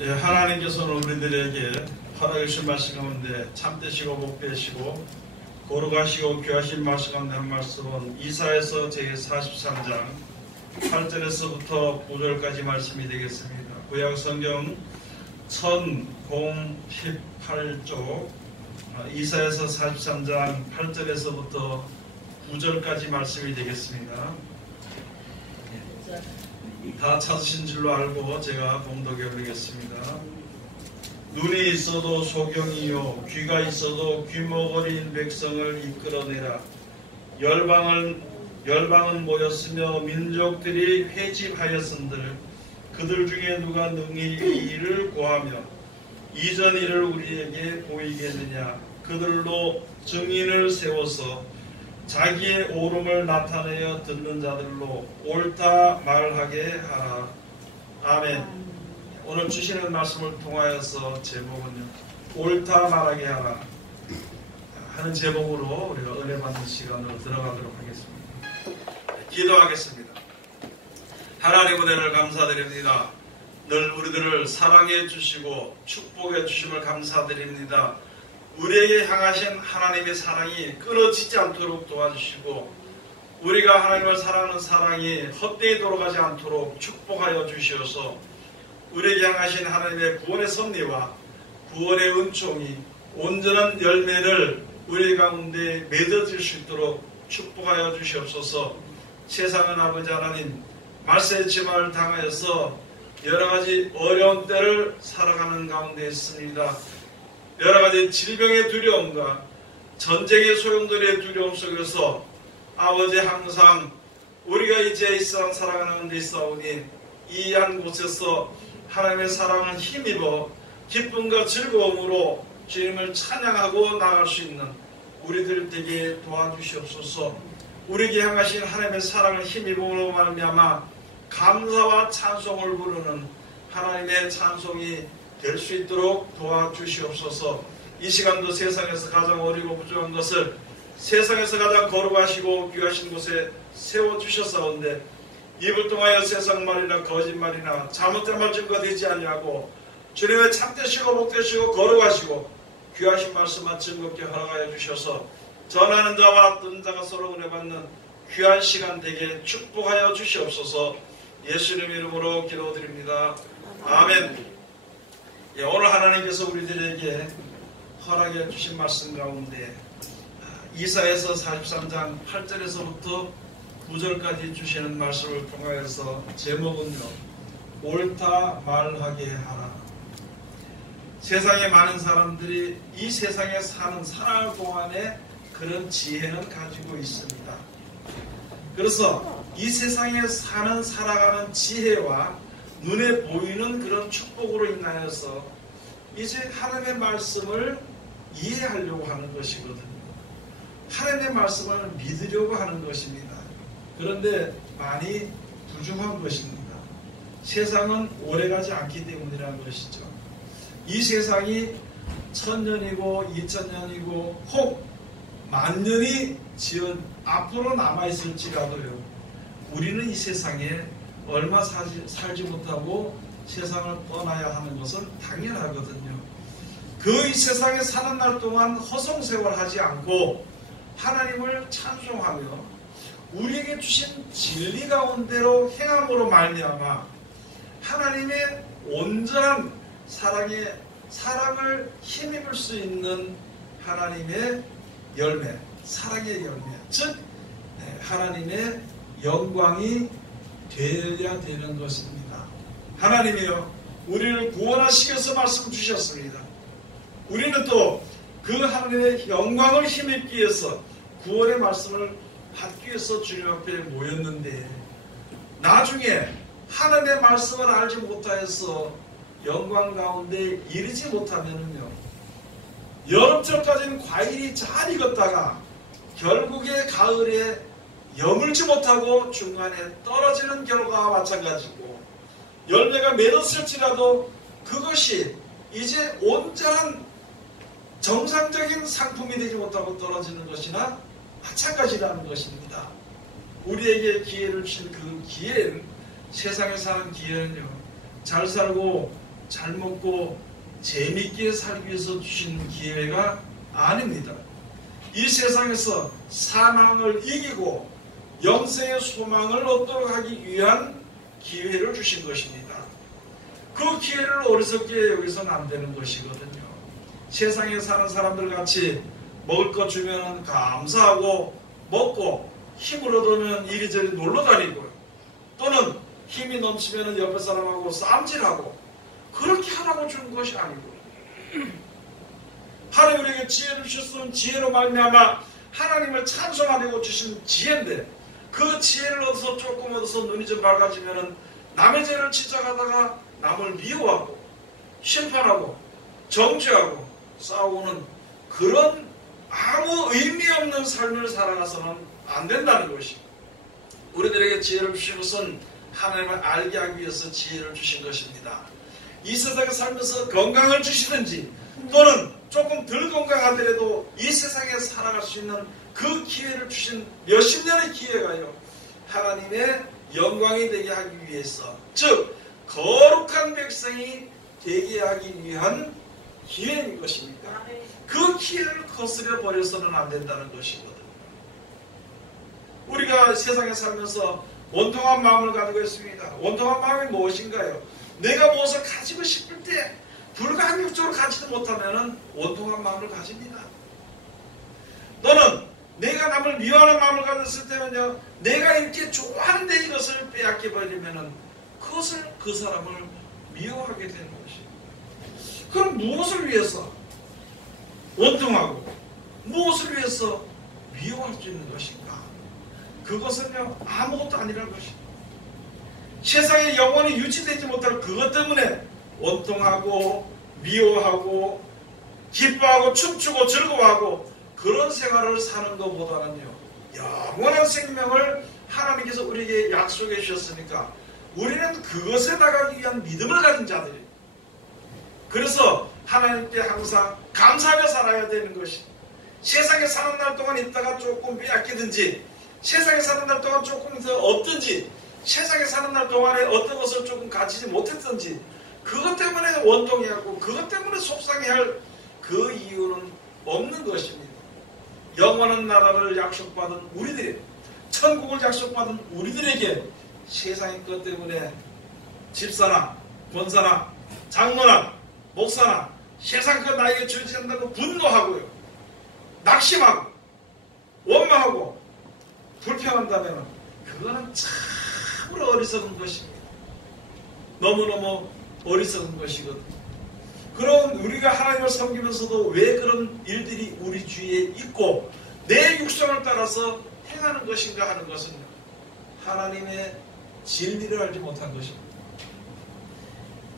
예, 하나님께서는 우리들에게 허락해 주신 말씀 가운데 참되시고 복되시고 거룩하시고 귀하신 말씀 가운데 한 말씀은 이사야서 제43장 8절에서부터 9절까지 말씀이 되겠습니다. 구약 성경 1018쪽 이사야서 43장 8절에서부터 9절까지 말씀이 되겠습니다. 다 찾으신 줄로 알고 제가 봉독해 드리겠습니다. 눈이 있어도 소경이요 귀가 있어도 귀머거리인 백성을 이끌어내라. 열방은 모였으며 민족들이 회집하였은들 그들 중에 누가 능히 이 일을 고하며 이전 일을 우리에게 보이겠느냐. 그들로 증인을 세워서 자기의 옳음을 나타내어 듣는 자들로 옳다 말하게 하라. 아멘. 오늘 주시는 말씀을 통하여서 제목은요, 옳다 말하게 하라 하는 제목으로 우리가 은혜 받는 시간으로 들어가도록 하겠습니다. 기도하겠습니다. 하나님 은혜를 감사드립니다. 늘 우리들을 사랑해 주시고 축복해 주심을 감사드립니다. 우리에게 향하신 하나님의 사랑이 끊어지지 않도록 도와주시고 우리가 하나님을 사랑하는 사랑이 헛되이 돌아가지 않도록 축복하여 주시어서 우리에게 향하신 하나님의 구원의 섭리와 구원의 은총이 온전한 열매를 우리 가운데 맺어질 수 있도록 축복하여 주시옵소서. 세상은 아버지 하나님 말세의 지망을 당하여서 여러가지 어려운 때를 살아가는 가운데 있습니다. 여러가지 질병의 두려움과 전쟁의 소용돌이의 두려움 속에서 아버지 항상 우리가 이제 이 세상 살아가는 데 있사오니 이 한 곳에서 하나님의 사랑을 힘입어 기쁨과 즐거움으로 주님을 찬양하고 나아갈 수 있는 우리들 되게 도와주시옵소서. 우리에게 향하신 하나님의 사랑을 힘입음으로 말미암아 감사와 찬송을 부르는 하나님의 찬송이 될 수 있도록 도와주시옵소서. 이 시간도 세상에서 가장 어리고 부족한 것을 세상에서 가장 거룩하시고 귀하신 곳에 세워주셨사온데 입을 통하여 세상 말이나 거짓말이나 잘못된 말 증거 되지 아니하고 주님의 참되시고 복되시고 거룩하시고 귀하신 말씀만 즐겁게 허락하여 주셔서 전하는 자와 듣는 자가 서로 은혜 받는 귀한 시간 되게 축복하여 주시옵소서. 예수님 이름으로 기도드립니다. 아멘. 예, 오늘 하나님께서 우리들에게 허락해 주신 말씀 가운데 이사야서 43장 8절에서부터 9절까지 주시는 말씀을 통하여서 제목은요, 옳다 말하게 하라. 세상에 많은 사람들이 이 세상에 사는 살아갈 동안에 그런 지혜는 가지고 있습니다. 그래서 이 세상에 사는 살아가는 지혜와 눈에 보이는 그런 축복으로 인하여서 이제 하나님의 말씀을 이해하려고 하는 것이거든요. 하나님의 말씀을 믿으려고 하는 것입니다. 그런데 많이 부족한 것입니다. 세상은 오래가지 않기 때문이라는 것이죠. 이 세상이 1000년이고 2000년이고 혹 만년이 앞으로 남아있을지라도요, 우리는 이 세상에 얼마 살지 못하고 세상을 떠나야 하는 것은 당연하거든요. 그 이 세상에 사는 날 동안 허송세월하지 않고 하나님을 찬송하며 우리에게 주신 진리 가운데로 행함으로 말미암아 하나님의 온전한 사랑을 힘입을 수 있는 하나님의 열매, 사랑의 열매, 즉 하나님의 영광이 되어야 되는 것입니다. 하나님이요, 우리를 구원하시기 위해서 말씀 주셨습니다. 우리는 또 그 하나님의 영광을 힘입기 위해서 구원의 말씀을 받기 위해서 주님 앞에 모였는데 나중에 하나님의 말씀을 알지 못하여서 영광 가운데 이르지 못하면요, 여름철까지는 과일이 잘 익었다가 결국에 가을에 여물지 못하고 중간에 떨어지는 결과와 마찬가지고, 열매가 맺었을지라도 그것이 이제 온전한 정상적인 상품이 되지 못하고 떨어지는 것이나 마찬가지라는 것입니다. 우리에게 기회를 주신 그 기회는, 세상에 사는 기회는요, 잘 살고 잘 먹고 재밌게 살기 위해서 주신 기회가 아닙니다. 이 세상에서 사망을 이기고 영생의 소망을 얻도록 하기 위한 기회를 주신 것입니다. 그 기회를 어리석게 여기서는 안 되는 것이거든요. 세상에 사는 사람들 같이 먹을 것 주면 감사하고 먹고 힘을 얻으면 이리저리 놀러 다니고 또는 힘이 넘치면 옆에 사람하고 싸움질하고 그렇게 하라고 준 것이 아니고 하나님 우리에게 지혜를 주셨으면 지혜로 말미암아 하나님을 찬송하려고 주신 지혜인데 그 지혜를 얻어서 조금 얻어서 눈이 좀 밝아지면 남의 죄를 지적하다가 남을 미워하고 심판하고 정죄하고 싸우는 그런 아무 의미 없는 삶을 살아가서는 안 된다는 것이 우리들에게 지혜를 주신 것은 하나님을 알게 하기 위해서 지혜를 주신 것입니다. 이 세상에 살면서 건강을 주시든지 또는 조금 덜 건강하더라도 이 세상에 살아갈 수 있는 그 기회를 주신 몇십 년의 기회가요 하나님의 영광이 되게 하기 위해서 즉 거룩한 백성이 되게 하기 위한 기회인 것입니다. 그 기회를 거스려 버려서는 안 된다는 것이거든요. 우리가 세상에 살면서 원통한 마음을 가지고 있습니다. 원통한 마음이 무엇인가요? 내가 무엇을 가지고 싶을 때 불가항력적으로 가지도 못하면 원통한 마음을 가집니다. 또는 내가 남을 미워하는 마음을 가졌을 때는요 내가 이렇게 좋아하는데 이것을 빼앗겨버리면 그것을 그 사람을 미워하게 되는 것입니다. 그럼 무엇을 위해서 원통하고 무엇을 위해서 미워할 수 있는 것인가? 그것은요 아무것도 아니라는 것입니다. 세상에 영원히 유지되지 못할 그것 때문에 원통하고 미워하고 기뻐하고 춤추고 즐거워하고 그런 생활을 사는 것보다는요 영원한 생명을 하나님께서 우리에게 약속해 주셨으니까 우리는 그것에 나가기 위한 믿음을 가진 자들이에요. 그래서 하나님께 항상 감사하며 살아야 되는 것이 세상에 사는 날 동안 있다가 조금 빼앗기든지 세상에 사는 날 동안 조금 더 없든지 세상에 사는 날 동안에 어떤 것을 조금 가지지 못했든지 그것 때문에 원통해하고 그것 때문에 속상해할 그 이유는 없는 것입니다. 영원한 나라를 약속받은 우리들이 천국을 약속받은 우리들에게 세상의 것 때문에 집사나 권사나 장로나 목사나 세상 그 나에게 주지 않는다고 분노하고요 낙심하고 원망하고 불평한다면 그거는 참으로 어리석은 것입니다. 너무너무 어리석은 것이거든요. 그럼 우리가 하나님을 섬기면서도 왜 그런 일들이 우리 주위에 있고 내 육성을 따라서 행하는 것인가 하는 것은 하나님의 진리를 알지 못한 것입니다.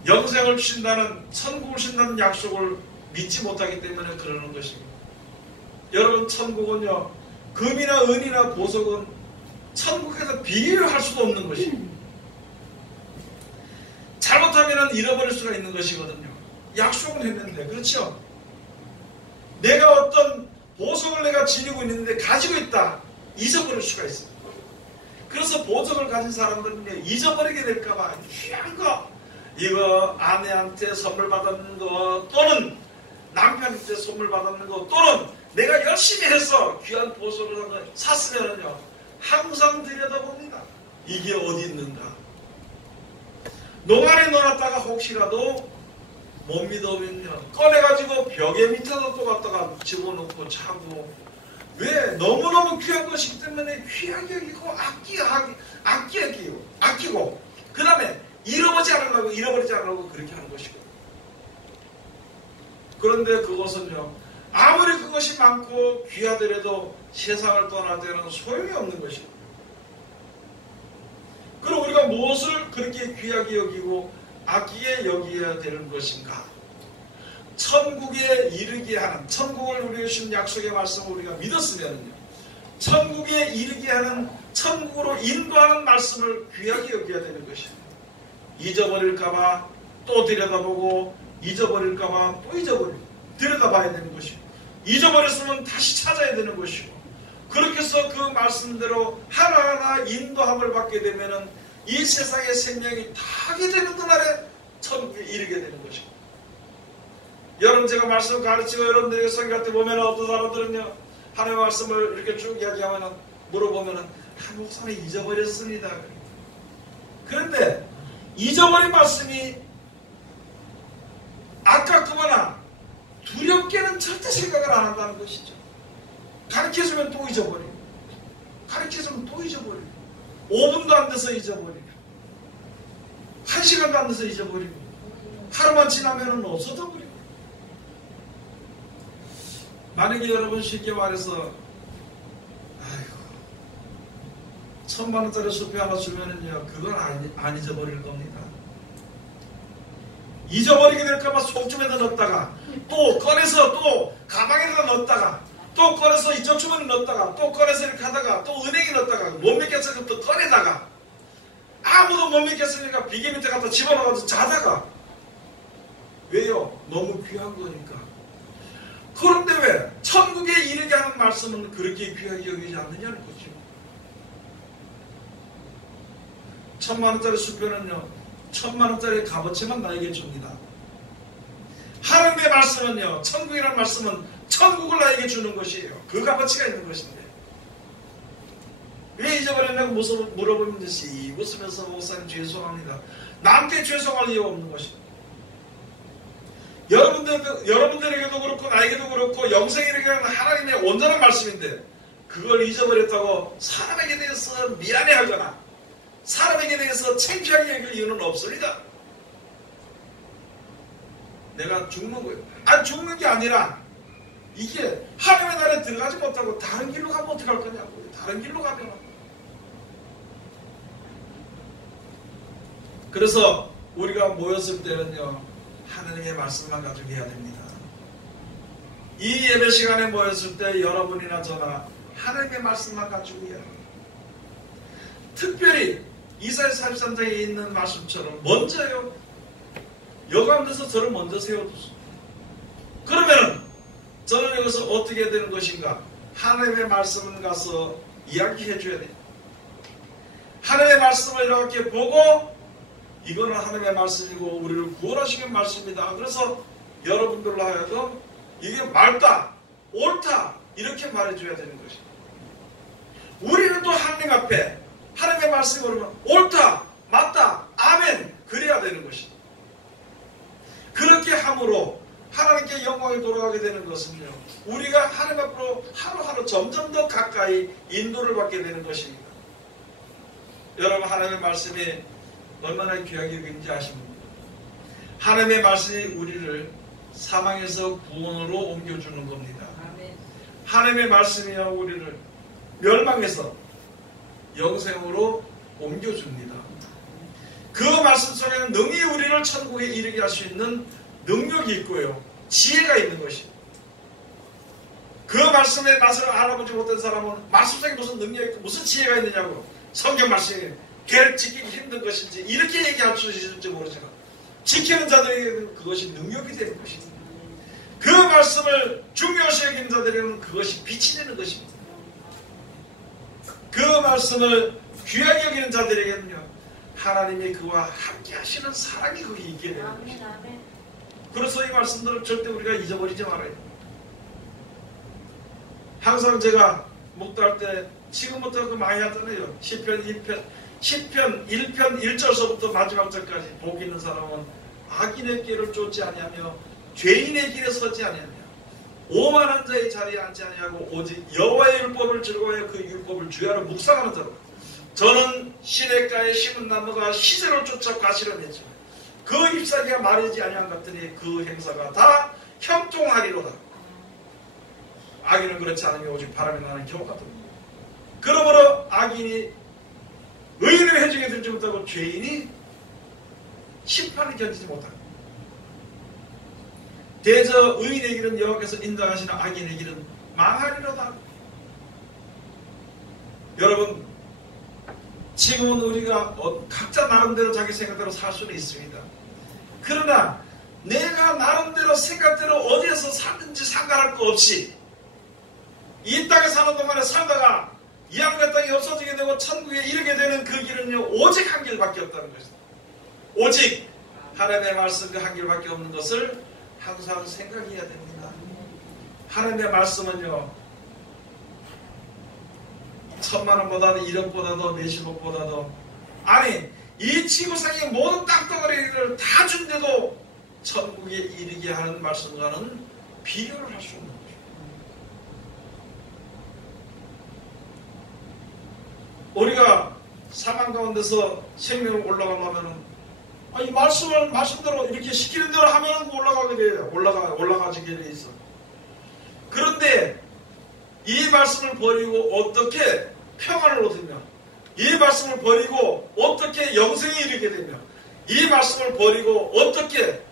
영생을 주신다는 천국을 주신다는 약속을 믿지 못하기 때문에 그러는 것입니다. 여러분 천국은요 금이나 은이나 보석은 천국에서 비교할 수도 없는 것입니다. 잘못하면 잃어버릴 수가 있는 것이거든요. 약속은 했는데 그렇죠? 내가 어떤 보석을 내가 지니고 있는데 가지고 있다 잊어버릴 수가 있습니다. 그래서 보석을 가진 사람들은 잊어버리게 될까봐 귀한 거 이거 아내한테 선물 받았는 거 또는 남편한테 선물 받았는 거 또는 내가 열심히 해서 귀한 보석을 샀으면요 항상 들여다봅니다. 이게 어디 있는가? 농안에 넣어놨다가 혹시라도 못 믿으면요 꺼내가지고 벽에 밑에다 또 갖다가 집어넣고 차고 왜? 너무너무 귀한 것이기 때문에 귀하게 여기고 아끼고 그 다음에 잃어버리지 않으려고 그렇게 하는 것이고 그런데 그것은요 아무리 그것이 많고 귀하더라도 세상을 떠날 때는 소용이 없는 것입니다. 그럼 우리가 무엇을 그렇게 귀하게 여기고 아끼게 여기어야 되는 것인가? 천국에 이르게 하는 천국을 우리에게 주신 약속의 말씀을 우리가 믿었으면요 천국에 이르게 하는 천국으로 인도하는 말씀을 귀하게 여겨야 되는 것입니다. 잊어버릴까봐 또 들여다보고 잊어버릴까봐 또 들여다봐야 되는 것이고 잊어버렸으면 다시 찾아야 되는 것이고 그렇게 해서 그 말씀대로 하나하나 인도함을 받게 되면 이 세상의 생명이 타게 되는 그날에 천국에 이르게 되는 것이고, 여러분 제가 말씀을 가르치고 여러분들에게 설교할 때 보면 어떤 사람들은요, 하나님의 말씀을 이렇게 쭉 이야기하면 물어보면은 목사님 잊어버렸습니다. 그런데 잊어버린 말씀이 아깝거나 두렵게는 절대 생각을 안 한다는 것이죠. 가르쳐주면 또 잊어버리고, 가르쳐주면 또 잊어버리고, 5분도 안 돼서 잊어버리고, 1시간도 안 돼서 잊어버리고, 하루만 지나면 없어져 버리고. 만약에 여러분 쉽게 말해서 1000만원짜리 수표 하나 주면은요, 그건 안 잊어버릴 겁니다. 잊어버리게 될까봐 속주머니에 넣었다가, 또 꺼내서 또 가방에다 넣었다가, 또 꺼내서 이쪽 주머니에 넣었다가, 또 꺼내서 이렇게 하다가, 또 은행에 넣었다가, 못 믿겠으니까 또 꺼내다가, 아무도 못 믿겠으니까 비계 밑에 갖다 집어넣어서 자다가. 왜요? 너무 귀한 거니까. 그런데 왜 천국에 이르게 하는 말씀은 그렇게 귀하게 여기지 않느냐는 거죠. 1000만원짜리 수표는요, 1000만원짜리 값어치만 나에게 줍니다. 하나님의 말씀은요, 천국이라는 말씀은 천국을 나에게 주는 것이에요. 그 값어치가 있는 것인데, 왜 잊어버렸냐고 물어보면 듯이 웃으면서 목사님 죄송합니다. 남께 죄송할 이유가 없는 것입니다. 여러분들에게도 그렇고 나에게도 그렇고 영생이라는 하나님의 온전한 말씀인데, 그걸 잊어버렸다고 사람에게 대해서 미안해하거나 사람에게 대해서 창피하게 여길 이유는 없습니다. 내가 죽는 거예요. 죽는 게 아니라 이게 하나님의 나라에 들어가지 못하고 다른 길로 가면 어떡할 거냐고요. 다른 길로 가면. 그래서 우리가 모였을 때는요, 하나님의 말씀만 가지고 해야 됩니다. 이 예배 시간에 모였을 때 여러분이나 저나 하나님의 말씀만 가지고 해야 합니다. 특별히 이사야 43장에 있는 말씀처럼 먼저요, 여가운데서 저를 먼저 세워두소. 그러면은 저는 여기서 어떻게 해야 되는 것인가? 하나님의 말씀을 가서 이야기해 줘야 돼요. 하나님의 말씀을 이렇게 보고, 이거는 하나님의 말씀이고 우리를 구원하시는 말씀이다. 그래서 여러분들로 하여금 이게 맞다, 옳다 이렇게 말해줘야 되는 것입니다. 우리는 또 하나님 앞에 하나님의 말씀을 그러면 옳다, 맞다, 아멘 그래야 되는 것입니다. 그렇게 함으로 하나님께 영광이 돌아가게 되는 것은요, 우리가 하나님 앞으로 하루하루 점점 더 가까이 인도를 받게 되는 것입니다. 여러분, 하나님의 말씀이 얼마나 귀하게 여기는지 아십니까? 하나님의 말씀이 우리를 사망에서 구원으로 옮겨주는 겁니다. 하나님의 말씀이야 우리를 멸망에서 영생으로 옮겨줍니다. 그 말씀 속에는 능히 우리를 천국에 이르게 할 수 있는 능력이 있고요, 지혜가 있는 것입니다. 그 말씀의 맛을 알아보지 못한 사람은 말씀 속에 무슨 능력이 있고 무슨 지혜가 있느냐고, 성경 말씀이 걔를 지키기 힘든 것인지 이렇게 얘기할 수 있을지 모르지만, 지키는 자들에게는 그것이 능력이 되는 것입니다. 그 말씀을 중요시 여기는 자들에게는 그것이 빛이 되는 것입니다. 그 말씀을 귀하게 여기는 자들에게는요, 하나님이 그와 함께 하시는 사랑이 거기 있게 되는 것입니다. 그래서 이 말씀들을 절대 우리가 잊어버리지 말아요. 항상 제가 목도할 때 지금부터 그 많이 하잖아요. 시편 1편 1절서부터 마지막 절까지 복 있는 사람은 악인의 길을 쫓지 아니하며 죄인의 길에 서지 아니하며 오만한 자의 자리에 앉지 아니하고 오직 여호와의 율법을 즐거워하여 그 율법을 주야로 묵상하는 자로, 저는 시냇가에 심은 나무가 시새를 쫓아 가시려냈죠. 그 잎사귀가 마르지 아니한 같으니 그 행사가 다 형통하리로다. 악인은 그렇지 않으며 오직 바람이 나는 겨우 같은 겁니다. 그러므로 악인이 의인을 회중에 들지 못하고 죄인이 심판을 견디지 못하고, 대저 의인의 길은 여호와께서 인정하시는 악인의 길은 망하리로다. 여러분, 지금은 우리가 각자 나름대로 자기 생각대로 살 수는 있습니다. 그러나 내가 나름대로 생각대로 어디에서 사는지 상관할 거 없이 이 땅에 사는 동안에 살다가 이 하늘의 땅이 없어지게 되고 천국에 이르게 되는 그 길은요, 오직 한 길밖에 없다는 것입니다. 오직 하나님의 말씀 그 한 길밖에 없는 것을 항상 생각해야 됩니다. 하나님의 말씀은요, 1000만 원보다도 1억보다도 몇십억보다도, 아니 이 지구상의 모든 땅덩어리를 다 준데도 천국에 이르게 하는 말씀과는 비교를 할 수 없는 거죠. 우리가 사망 가운데서 생명을 올라가려면 이 말씀대로 이렇게 시키는 대로 하면 올라가게 돼요. 올라가지게 돼 있어. 그런데 이 말씀을 버리고 어떻게 평안을 얻으며, 이 말씀을 버리고 어떻게 영생에 이르게 되며, 이 말씀을 버리고 어떻게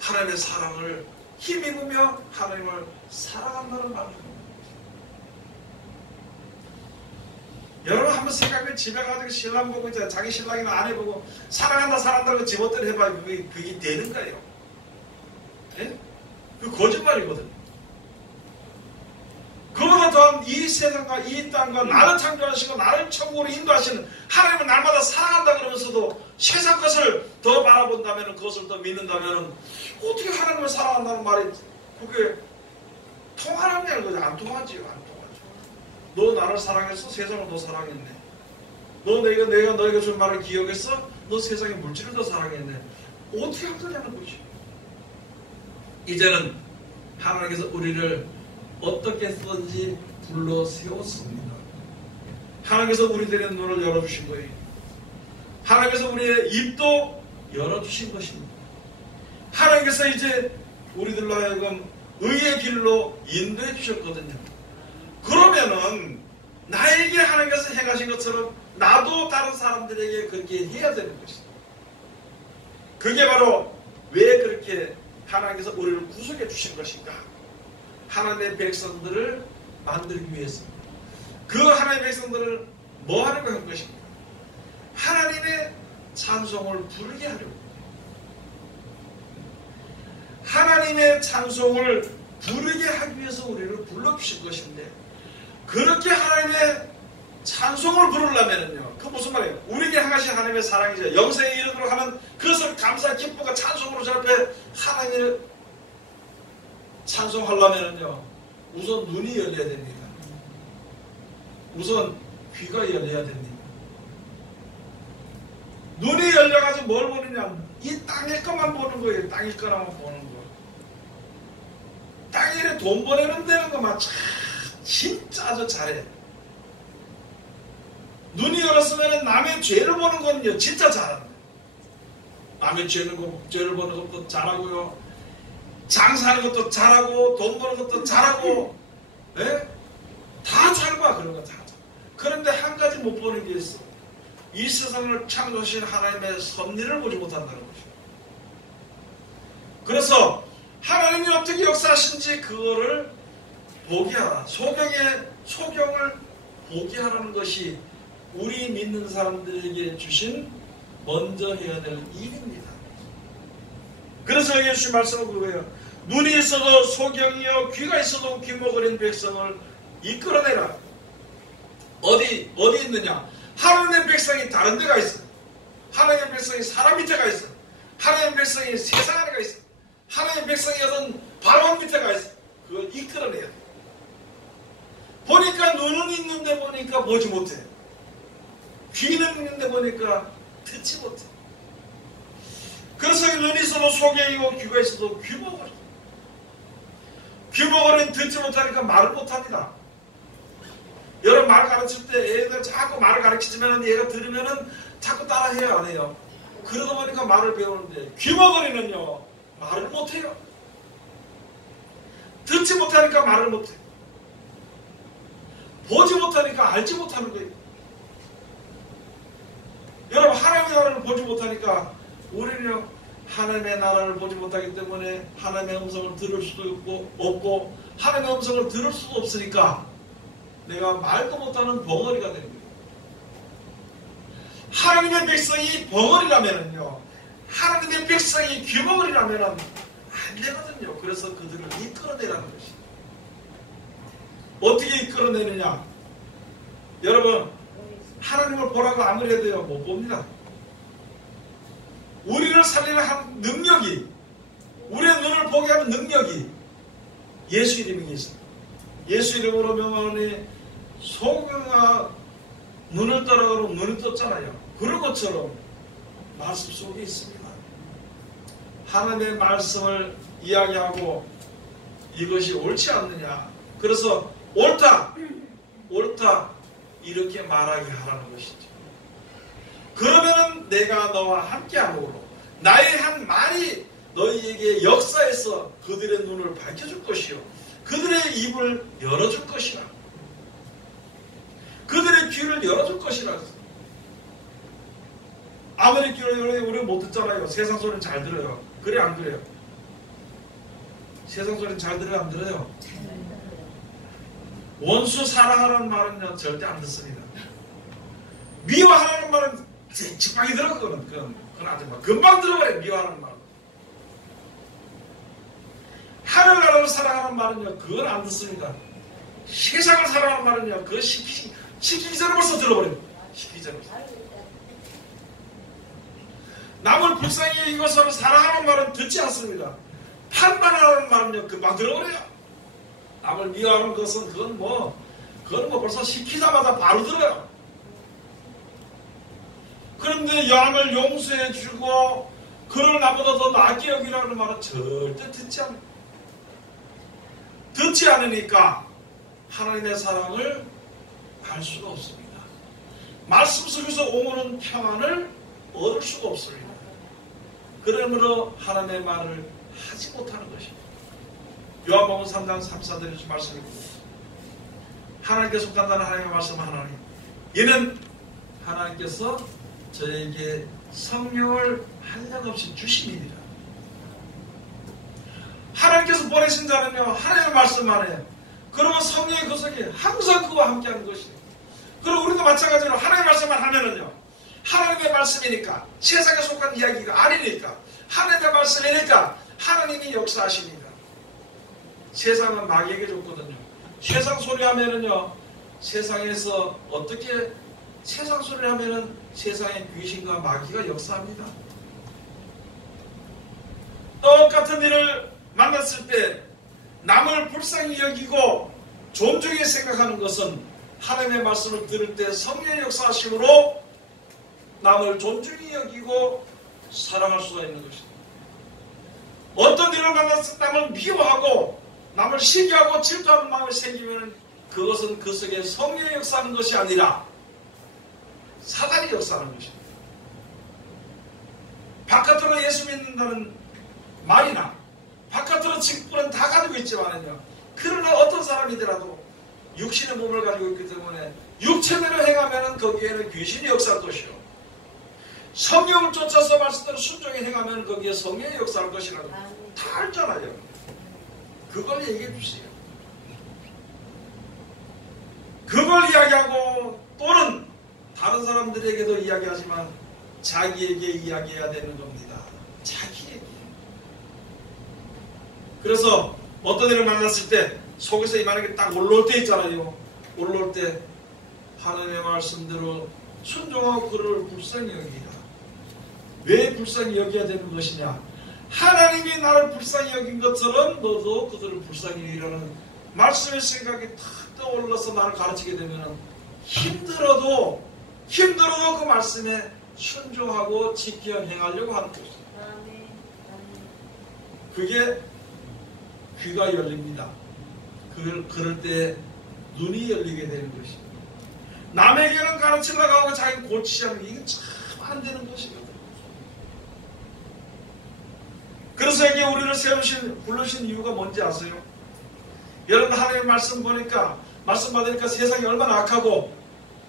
하나님의 사랑을 힘입으며 하나님을 사랑한다는 말입니다. 여러분 한번 생각해. 집에 가서 신랑 보고 이제 자기 신랑이나 아내 보고 사랑한다고 집어넣어 해봐요. 그게 되는가요? 예? 그 거짓말이거든요. 그보다 더한 이 세상과 이 땅과 나를 창조하시고 나를 천국으로 인도하시는 하나님은 날마다 사랑한다 그러면서도 세상 것을 더 바라본다면, 그것을 더 믿는다면 어떻게 하나님을 사랑한다는 말이 그게 통하느냐는 거죠. 안 통하지요. 안 통하죠. 너 나를 사랑했어? 세상을 더 사랑했네. 너 내가 너에게 준 말을 기억했어? 너 세상의 물질을 더 사랑했네. 어떻게 할 거냐는 것이죠. 이제는 하나님께서 우리를 어떻게 쓰든지 불러 세웠습니다. 하나님께서 우리들의 눈을 열어주신 거예요. 하나님께서 우리의 입도 열어주신 것입니다. 하나님께서 이제 우리들로 하여금 의의 길로 인도해 주셨거든요. 그러면은 나에게 하나님께서 행하신 것처럼 나도 다른 사람들에게 그렇게 해야 되는 것이다. 그게 바로 왜 그렇게 하나님께서 우리를 구속해 주신 것인가? 하나님의 백성들을 만들기 위해서입니다. 그 하나님의 백성들을 뭐 하려고 한 것입니까? 하나님의 찬송을 부르게 하려고. 하나님의 찬송을 부르게 하기 위해서 우리를 불러주신 것인데, 그렇게 하나님의 찬송을 부르려면요, 그 무슨 말이에요? 우리에게 향하신 하나님의 사랑이죠. 영생에 이르도록 하는 그것을 감사, 기쁨과 찬송으로 저 앞에 하나님을 찬송하려면요, 우선 눈이 열려야 됩니다. 우선 귀가 열려야 됩니다. 눈이 열려가지고 뭘 보느냐? 이 땅의 것만 보는 거예요. 땅의 것만 보는 거. 땅에 돈 보내는 데는 것만 진짜 아주 잘해. 눈이 열었으면 남의 죄를 보는 거는요, 진짜 잘한다. 남의 죄를 보는 것도 잘하고요, 장사하는 것도 잘하고, 돈 버는 것도 잘하고, 예? 다 잘 봐. 그런 거 다. 그런데 한 가지 못 보는 게 있어. 이 세상을 창조하신 하나님의 섭리를 보지 못한다는 거죠. 그래서 하나님이 어떻게 역사하신지 그거를 보게 하라. 소경을 보게 하라는 것이 우리 믿는 사람들에게 주신 먼저 해야 될 일입니다. 그래서 예수 말씀은 그거예요. 눈이 있어도 소경이요, 귀가 있어도 귀머거린 백성을 이끌어내라. 어디 있느냐? 하나님의 백성이 다른 데가 있어. 하나님의 백성이 사람 밑에가 있어. 하나님의 백성이 세상 안에가 있어. 하나님의 백성이 어떤 바로 밑에가 있어. 그걸 이끌어내야 돼. 보니까 눈은 있는데 보니까 보지 못해. 귀는 있는데 보니까 듣지 못해. 그래서 눈이 있어도 소경이고 귀가 있어도 귀머거려. 귀머거리는 듣지 못하니까 말을 못합니다. 여러분 말 가르칠 때 애들 자꾸 말을 가르치지만 얘가 들으면은 자꾸 따라해야 안 해요. 그러다 보니까 말을 배우는데, 귀머거리는요, 말을 못해요. 듣지 못하니까 말을 못해. 보지 못하니까 알지 못하는 거예요. 여러분 하나님의 나라를 보지 못하니까 우리는 하나님의 나라를 보지 못하기 때문에 하나님의 음성을 들을 수도 없고 하나님의 음성을 들을 수도 없으니까 내가 말도 못하는 벙어리가 되는 거예요. 하나님의 백성이 벙어리라면요, 하나님의 백성이 귀머거리라면 안 되거든요. 그래서 그들을 이끌어내라는 것이죠. 어떻게 이끌어내느냐? 여러분 하나님을 보라고 아무리 해도요 못 봅니다. 우리를 살리는 한 능력이, 우리의 눈을 보게 하는 능력이 예수 이름이 있습니다. 예수 이름으로 명하니 소경아 눈을 떠라가고 눈이 떴잖아요. 그런 것처럼 말씀 속에 있습니다. 하나님의 말씀을 이야기하고 이것이 옳지 않느냐, 그래서 옳다 이렇게 말하게 하라는 것이죠. 그러면은 내가 너와 함께함으로 나의 한 말이 너희에게 역사에서 그들의 눈을 밝혀줄 것이요 그들의 입을 열어줄 것이라, 그들의 귀를 열어줄 것이라. 아무리 귀를 열어도 우리는 못 듣잖아요. 세상 소리는 잘 들어요. 그래 안 그래요? 세상 소리는 잘 들어요 안 들어요? 원수 사랑하라는 말은요 절대 안 듣습니다. 미워하라는 말은 직방이 들어. 그건 아주 막 금방 들어버려요. 미워하는 말은. 하늘나라를 사랑하는 말은요 그건 안 듣습니다. 세상을 사랑하는 말은요 그거 시키기 전에 벌써 들어버립니다. 시키기 전에 벌써. 남을 불쌍히 여기고서는 사랑하는 말은 듣지 않습니다. 판단하는 말은요 금방 들어버려요. 남을 미워하는 것은 그건 뭐 벌써 시키자마자 바로 들어요. 그런데 양을 용서해 주고 그를 나보다 더 낫게 여기라는 말은 절대 듣지 않으니까 하나님의 사랑을 알 수가 없습니다. 말씀 속에서 오는 평안을 얻을 수가 없습니다. 그러므로 하나님의 말을 하지 못하는 것입니다. 요한복음 3장 34절의 말씀입니다. 하나님께 속한다는 하나님의 말씀 하나님, 이는 하나님께서 저에게 성령을 한량없이 주심이니라. 하나님께서 보내신 자는요 하나님의 말씀 안에, 그러면 성령의 그 속에 항상 그와 함께하는 것이에요. 그리고 우리도 마찬가지로 하나님의 말씀만 하면은요 하나님의 말씀이니까, 세상에 속한 이야기가 아니니까, 하나님의 말씀이니까 하나님이 역사하십니다. 세상은 마귀에게 줬거든요. 세상 소리 하면은요 세상에서 어떻게 세상 소리를 하면은 세상의 귀신과 마귀가 역사합니다. 똑같은 일을 만났을 때 남을 불쌍히 여기고 존중히 생각하는 것은 하나님의 말씀을 들을 때 성령의 역사하심으로 남을 존중히 여기고 사랑할 수가 있는 것입니다. 어떤 일을 만났을 때 남을 미워하고 남을 시기하고 질투하는 마음이 생기면 그것은 그 속에 성령의 역사하는 것이 아니라 사단이 역사하는 것입니다. 바깥으로 예수 믿는다는 말이나 바깥으로 직분은 다 가지고 있지만은요, 그러나 어떤 사람이더라도 육신의 몸을 가지고 있기 때문에 육체대로 행하면은 거기에는 귀신이 역사할 것이요, 성령을 쫓아서 말씀대로 순종히 행하면 거기에 성령의 역사할 것이라고 다 알잖아요. 그걸 얘기해 주세요. 그걸 이야기하고 또는 다른 사람들에게도 이야기하지만 자기에게 이야기해야 되는 겁니다. 자기에게. 그래서 어떤 일을 만났을 때 속에서 임하는 게 딱 올라올 때 있잖아요. 올라올 때 하나님의 말씀대로 순종하고 그를 불쌍히 여기라. 왜 불쌍히 여겨야 되는 것이냐? 하나님이 나를 불쌍히 여긴 것처럼 너도 그들을 불쌍히 여기라는 말씀의 생각이 탁 떠올라서 나를 가르치게 되면 힘들어도 그 말씀에 순종하고 지켜 행하려고 하는 것입니다. 그게 귀가 열립니다. 그럴 때 눈이 열리게 되는 것입니다. 남에게는 가르치려고 하고 자기는 고치지 않는 게 이게 참 안 되는 것이거든요. 그래서 여기 우리를 부르신 이유가 뭔지 아세요? 여러분 하나님의 말씀 보니까, 말씀 받으니까 세상이 얼마나 악하고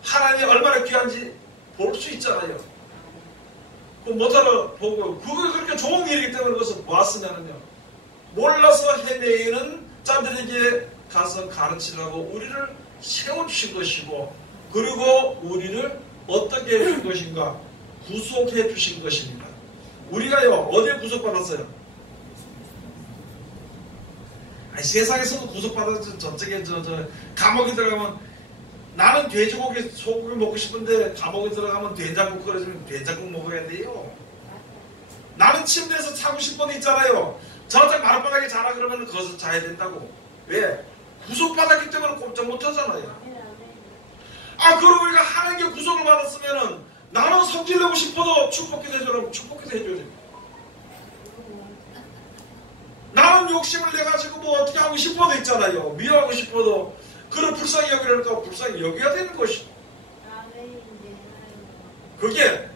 하나님이 얼마나 귀한지 볼 수 있잖아요. 그 못하러 보고, 그게 그렇게 좋은 일이기 때문에 그것을 보았으면은요, 몰라서 헤매이는 자들에게 가서 가르치라고 우리를 세워주신 것이고, 그리고 우리를 어떻게 해준 것인가? 구속해 주신 것입니다. 우리가요 어디에 구속받았어요? 아니, 세상에서도 구속받아서 저쪽에 감옥에 들어가면, 나는 돼지고기 소고기 먹고 싶은데 감옥에 들어가면 된장국 끓여주면 된장국 먹어야 돼요. 나는 침대에서 자고 싶어도 있잖아요. 저쪽 마룻바닥에 자라 그러면 거기서 자야 된다고. 왜? 구속받았기 때문에 꼼짝 못하잖아요. 그럼 우리가 하나님께 구속을 받았으면은 나는 성질내고 싶어도 축복해서 해주라고 축복해서 해줘야 됩니다. 나는 욕심을 내가지고 뭐 어떻게 하고 싶어도 있잖아요. 미워하고 싶어도 그런 불쌍히 여기려니까 불쌍히 여겨야 되는 것이. 그게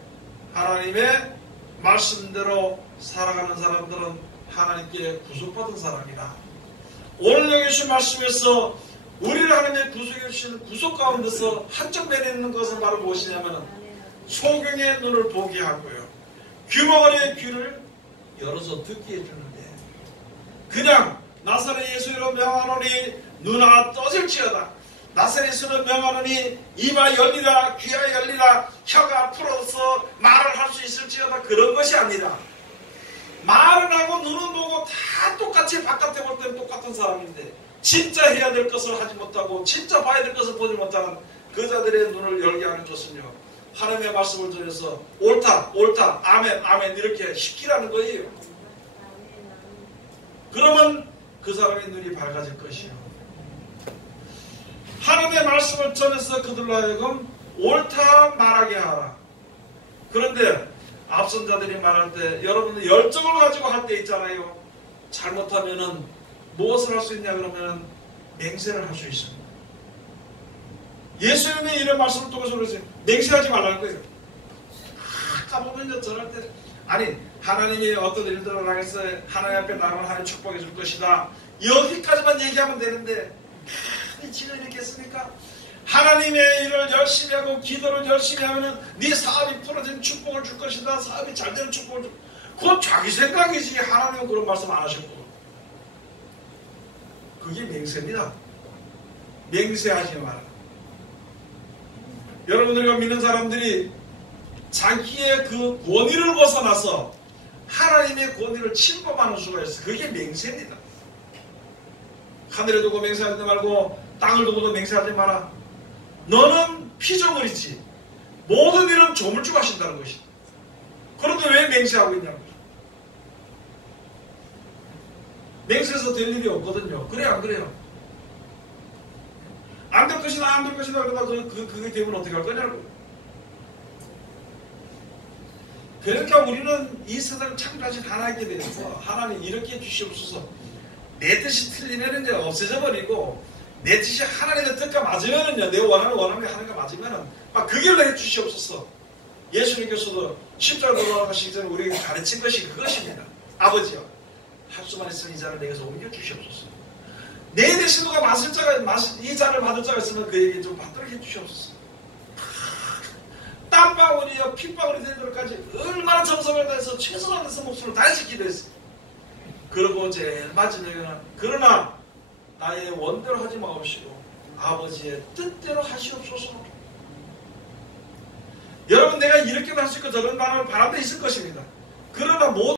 하나님의 말씀대로 살아가는 사람들은 하나님께 구속받은 사람이다. 오늘 여기 주신 말씀에서 우리를 하나님의 구속해 주시는 구속 가운데서 한쪽 면에 있는 것은 바로 무엇이냐면 소경의 눈을 보게 하고요. 귀머거리의 귀를 열어서 듣게 해주는데 그냥 나사렛 예수로 명하노니 눈아 떠질지어다. 나사렛 예수는 명하노니 이마 열리라 귀가 열리라 혀가 풀어서 말을 할 수 있을지어다. 그런 것이 아니라 말은 하고 눈은 보고 다 똑같이 바깥에 볼 때는 똑같은 사람인데 진짜 해야 될 것을 하지 못하고 진짜 봐야 될 것을 보지 못하는 그 자들의 눈을 열게 하는 것은요. 하나님의 말씀을 전해서 옳다 옳다 아멘 아멘 이렇게 시키라는 거예요. 그러면 그 사람의 눈이 밝아질 것이요. 하나님의 말씀을 전해서 그들로 하여금 옳다 말하게 하라. 그런데 앞선 자들이 말할 때 여러분들 열정을 가지고 할 때 있잖아요. 잘못하면은 무엇을 할 수 있냐 그러면 맹세를 할 수 있습니다. 예수님이 이런 말씀을 통해서 그러세요. 맹세하지 말라는 거예요. 까보면요 저럴 때 아니 하나님이 어떤 일들을 하겠어요. 하나님 앞에 나가면 하나님 축복해 줄 것이다. 여기까지만 얘기하면 되는데 지금 이렇게 했으니까 하나님의 일을 열심히 하고 기도를 열심히 하면 네 사업이 풀어진 축복을 줄 것이다. 사업이 잘 되는 축복을 줄 그건 자기 생각이지 하나님은 그런 말씀 안 하셨고 그게 맹세입니다. 맹세하지 마라. 여러분들과 믿는 사람들이 자기의 그 권위를 벗어나서 하나님의 권위를 침범하는 수가 있어요. 그게 맹세입니다. 하늘에 두고 맹세하지 말고 땅을 두고도 맹세하지 마라. 너는 피조물이지 모든 일은 조물주가 하신다는 것이다. 그런데 왜 맹세하고 있냐고. 맹세해서 될 일이 없거든요. 그래 안 그래요? 안 될 것이다 안 될 것이다 그러다 그게 되면 어떻게 할 거냐고. 그러니까 우리는 이 세상을 창조하신 하나님께 대해서 하나님 이렇게 주시옵소서. 내 뜻이 틀리면은요 없어져 버리고 내 뜻이 하나님의 뜻과 맞으면은요 내 원하는 하나님과 맞으면은 막 그 길로 해 주시옵소서. 예수님께서도 십자가 돌아가시기 전에 우리에게 가르친 것이 그것입니다. 아버지요 할 수만 있으면 이 잔을 내게서 옮겨 주시옵소서. 내 대신 누가 마실 자가 이 잔을 받을 자가 있으면 그에게 좀 받도록 해 주시옵소서. 땀방울이요 핏방울이 되도록까지 얼마나 정성을 다해서 최선을 다해서 목숨을 다해서 기도했어요. 그러고 제일 마지막에는 그러나 나의 원대로 하지 마옵시고 아버지의 뜻대로 하시옵소서. 여러분 내가 이렇게도 할 수 있고 저런 마음을 바람도 있을 것입니다. 그러나 모든